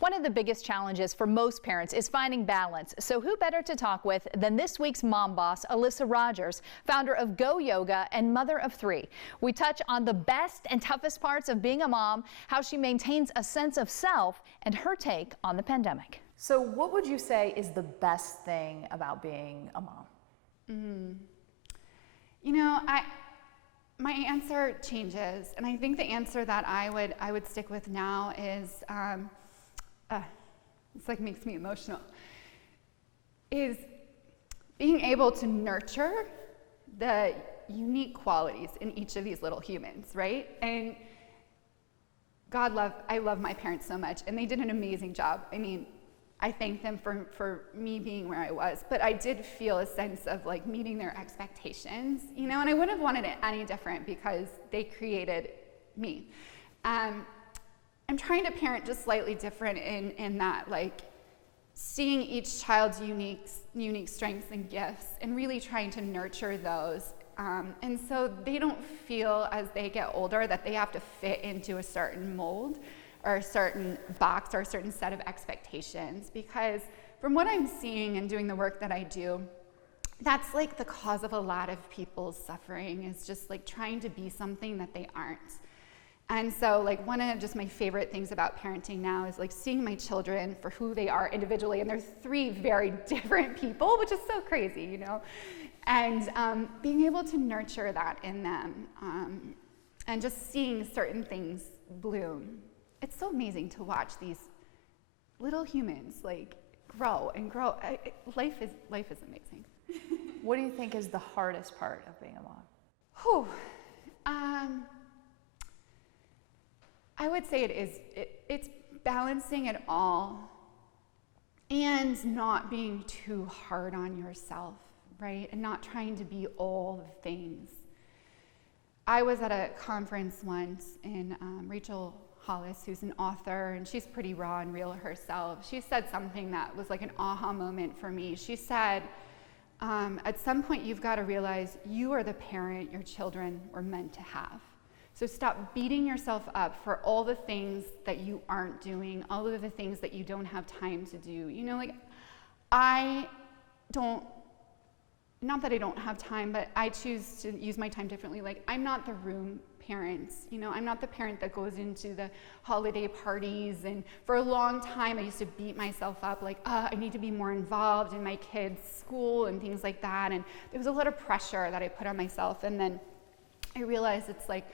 One of the biggest challenges for most parents is finding balance. So who better to talk with than this week's mom boss, Alissa Rodgers, founder of Go Yoga and mother of 3. We touch on the best and toughest parts of being a mom, how she maintains a sense of self, and her take on the pandemic. So what would you say is the best thing about being a mom? You know, my answer changes, and I think the answer that I would stick with now is, it's like makes me emotional, is being able to nurture the unique qualities in each of these little humans, right? And I love my parents so much, and they did an amazing job. I mean, I thank them for me being where I was, but I did feel a sense of like meeting their expectations, you know, and I wouldn't have wanted it any different because they created me. I'm trying to parent just slightly different in that, like seeing each child's unique strengths and gifts and really trying to nurture those. And so they don't feel as they get older that they have to fit into a certain mold or a certain box or a certain set of expectations, because from what I'm seeing and doing the work that I do, that's like the cause of a lot of people's suffering, is just like trying to be something that they aren't. And so like one of just my favorite things about parenting now is like seeing my children for who they are individually, and they're 3 very different people, which is so crazy, you know, and being able to nurture that in them, and just seeing certain things bloom. It's so amazing to watch these little humans like grow and grow. Life is amazing. What do you think is the hardest part of being a mom? I would say it's balancing it all and not being too hard on yourself, right? And not trying to be all the things. I was at a conference once, and Rachel Hollis, who's an author, and she's pretty raw and real herself, she said something that was like an aha moment for me. She said, at some point you've got to realize you are the parent your children were meant to have. So stop beating yourself up for all the things that you aren't doing, all of the things that you don't have time to do. You know, like not that I don't have time, but I choose to use my time differently. Like, I'm not the room parent, you know, I'm not the parent that goes into the holiday parties, and for a long time I used to beat myself up like, I need to be more involved in my kids' school and things like that, and there was a lot of pressure that I put on myself. And then I realized it's like,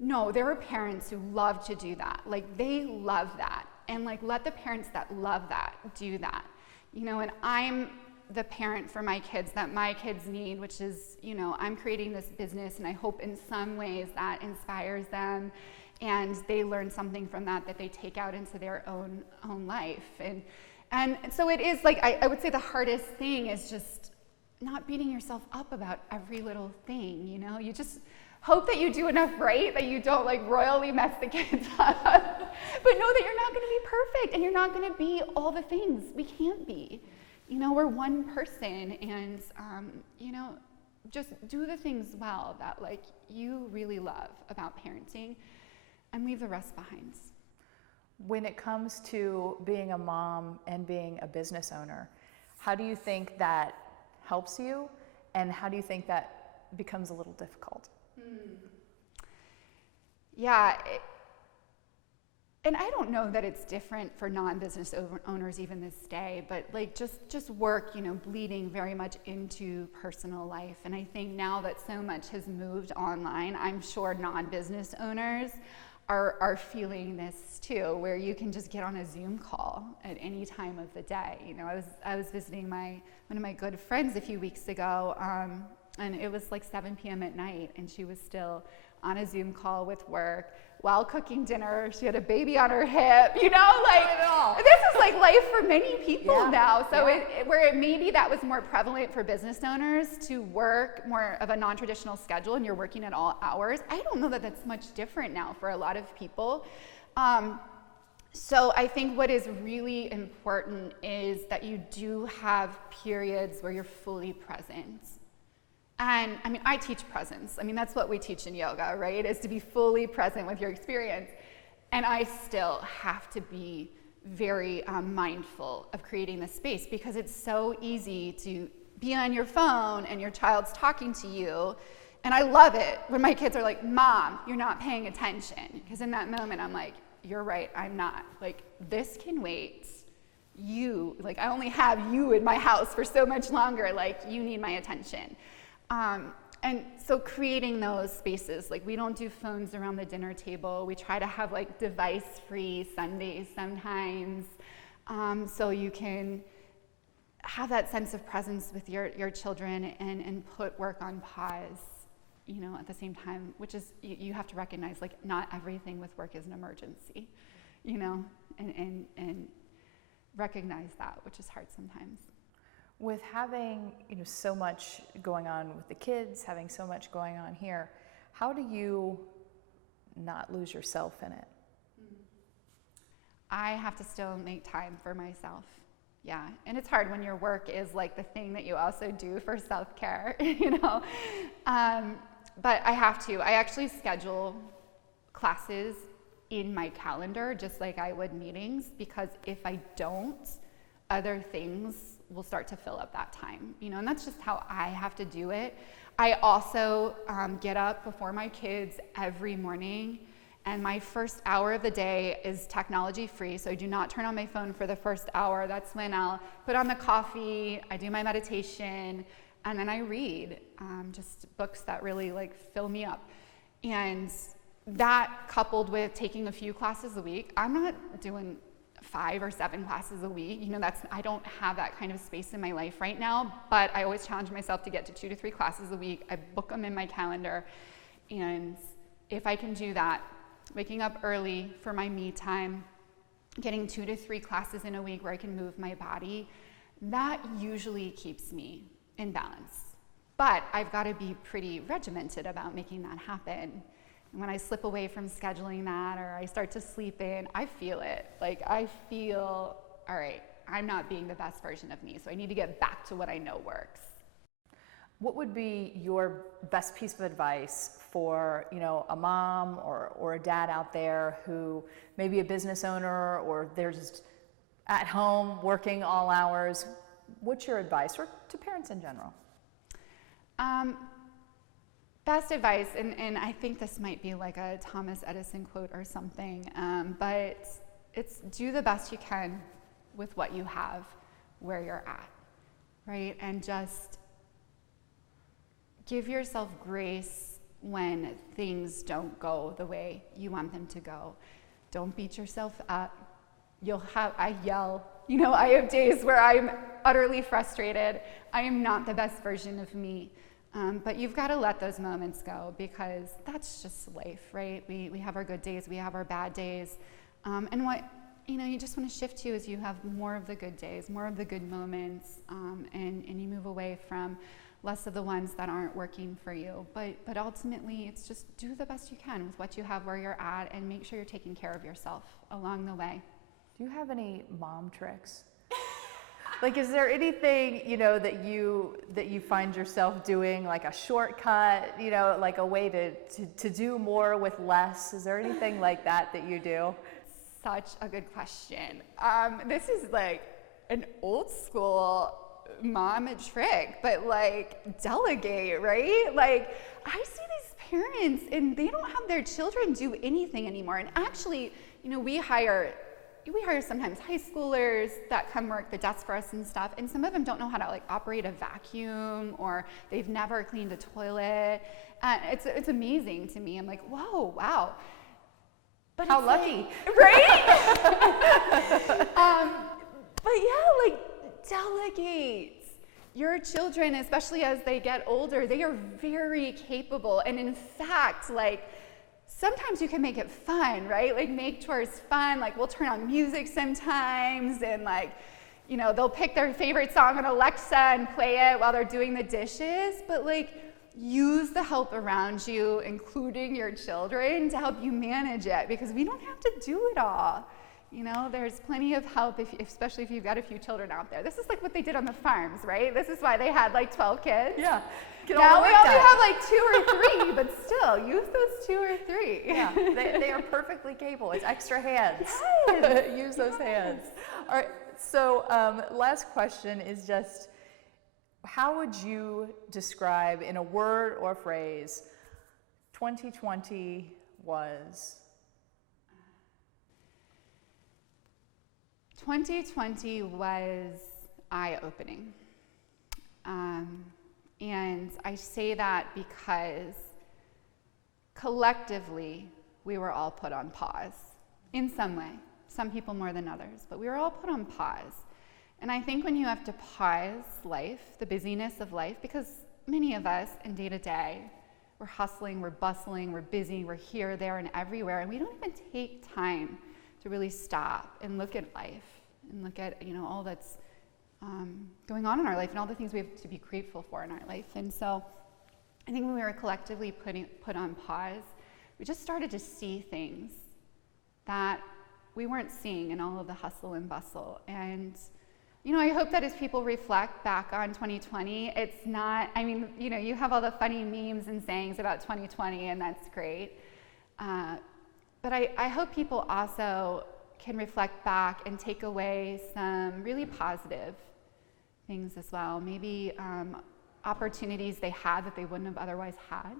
no, there are parents who love to do that, like they love that, and like let the parents that love that do that, you know. And I'm the parent for my kids that my kids need, which is, you know, I'm creating this business, and I hope in some ways that inspires them and they learn something from that they take out into their own life. And so it is like, I would say the hardest thing is just not beating yourself up about every little thing, you know. You just hope that you do enough right, that you don't like royally mess the kids up, but know that you're not going to be perfect, and you're not going to be all the things. We can't be. You know, we're one person, and, you know, just do the things well that, like, you really love about parenting, and leave the rest behind. When it comes to being a mom and being a business owner, how do you think that helps you, and how do you think that becomes a little difficult? Yeah. And I don't know that it's different for non-business owners even this day, but like just work, you know, bleeding very much into personal life. And I think now that so much has moved online, I'm sure non-business owners are feeling this too, where you can just get on a Zoom call at any time of the day. You know, I was visiting one of my good friends a few weeks ago, and it was like 7 p.m. at night, and she was still on a Zoom call with work while cooking dinner. She had a baby on her hip, you know, like this is like life for many people now. So maybe that was more prevalent for business owners to work more of a non-traditional schedule, and you're working at all hours. I don't know that that's much different now for a lot of people. So I think what is really important is that you do have periods where you're fully present. And I mean, I teach presence. I mean, that's what we teach in yoga, right? Is to be fully present with your experience. And I still have to be very mindful of creating this space, because it's so easy to be on your phone and your child's talking to you. And I love it when my kids are like, Mom, you're not paying attention. Because in that moment, I'm like, you're right, I'm not. Like, this can wait. I only have you in my house for so much longer. Like, you need my attention. And so creating those spaces, like, we don't do phones around the dinner table. We try to have like device-free Sundays sometimes, so you can have that sense of presence with your children and put work on pause, at the same time, which is, you have to recognize, like, not everything with work is an emergency, and recognize that, which is hard sometimes. With having so much going on with the kids, having so much going on here, how do you not lose yourself in it? I have to still make time for myself. Yeah, and it's hard when your work is like the thing that you also do for self-care, but I have to. I actually schedule classes in my calendar just like I would meetings, because if I don't, other things will start to fill up that time, and that's just how I have to do it. I also get up before my kids every morning, and my first hour of the day is technology free, so I do not turn on my phone for the first hour. That's when I'll put on the coffee, I do my meditation, and then I read just books that really fill me up. And that, coupled with taking a few classes a week, I'm not doing 5 or 7 classes a week. I don't have that kind of space in my life right now, but I always challenge myself to get to 2 to 3 classes a week. I book them in my calendar, and if I can do that, waking up early for my me time, getting 2 to 3 classes in a week where I can move my body, that usually keeps me in balance. But I've got to be pretty regimented about making that happen. When I slip away from scheduling that, or I start to sleep in, I feel it. I feel, all right, I'm not being the best version of me, so I need to get back to what I know works. What would be your best piece of advice for, a mom or a dad out there who may be a business owner, or they're just at home working all hours? What's your advice, or to parents in general? Best advice, and I think this might be like a Thomas Edison quote or something, but it's do the best you can with what you have, where you're at, right? And just give yourself grace when things don't go the way you want them to go. Don't beat yourself up. I yell, I have days where I'm utterly frustrated. I am not the best version of me. But you've got to let those moments go, because that's just life, right? We have our good days, we have our bad days. And what you just want to shift to is you have more of the good days, more of the good moments, and you move away from less of the ones that aren't working for you. But ultimately, it's just do the best you can with what you have where you're at, and make sure you're taking care of yourself along the way. Do you have any mom tricks? Is there anything, that you find yourself doing, like a shortcut, like a way to do more with less? Is there anything like that you do? Such a good question. This is like an old school mom trick, but delegate, right? I see these parents and they don't have their children do anything anymore. And actually, we hire sometimes high schoolers that come work the desk for us and stuff, and some of them don't know how to operate a vacuum, or they've never cleaned a toilet. It's amazing to me. I'm like, whoa, wow. But how lucky, right? But yeah, delegate. Your children, especially as they get older, they are very capable, and in fact, sometimes you can make it fun, right? Make chores fun. We'll turn on music sometimes, and they'll pick their favorite song on Alexa and play it while they're doing the dishes. But use the help around you, including your children, to help you manage it, because we don't have to do it all. You know, there's plenty of help, especially if you've got a few children out there. This is like what they did on the farms, right? This is why they had like 12 kids. Yeah. Now we only have like 2 or 3, but still, use those 2 or 3. Yeah, they are perfectly capable. It's extra hands. Yes. Use those hands. All right, so last question is just, how would you describe in a word or phrase 2020 was? 2020 was eye-opening. And I say that because collectively we were all put on pause in some way, some people more than others, but we were all put on pause. And I think when you have to pause life, the busyness of life, because many of us in day to day, we're hustling, we're bustling, we're busy, we're here, there, and everywhere, and we don't even take time to really stop and look at life and look at, you know, all that's going on in our life and all the things we have to be grateful for in our life. And so I think when we were collectively put on pause, we just started to see things that we weren't seeing in all of the hustle and bustle. And, you know, I hope that as people reflect back on 2020, it's not, I mean, you know, you have all the funny memes and sayings about 2020, and that's great. But I hope people also can reflect back and take away some really positive things as well. Maybe opportunities they had that they wouldn't have otherwise had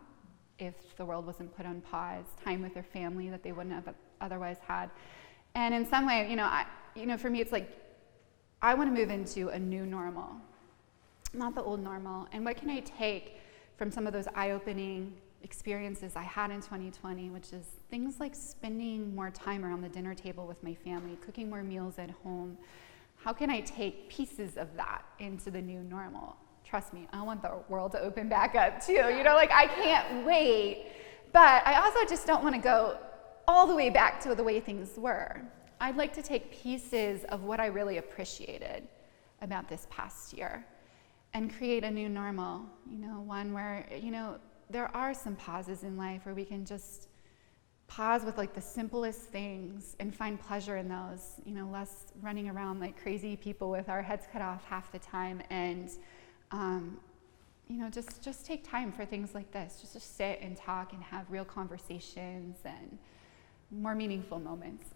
if the world wasn't put on pause, time with their family that they wouldn't have otherwise had. And in some way, you know, for me, it's like, I want to move into a new normal, not the old normal. And what can I take from some of those eye-opening experiences I had in 2020, which is things like spending more time around the dinner table with my family, cooking more meals at home. How can I take pieces of that into the new normal? Trust me, I want the world to open back up too. You know, like, I can't wait. But I also just don't want to go all the way back to the way things were. I'd like to take pieces of what I really appreciated about this past year and create a new normal, you know, one where, you know, there are some pauses in life where we can just pause with like the simplest things and find pleasure in those, you know, less running around like crazy people with our heads cut off half the time, and you know, just take time for things like this, just to sit and talk and have real conversations and more meaningful moments.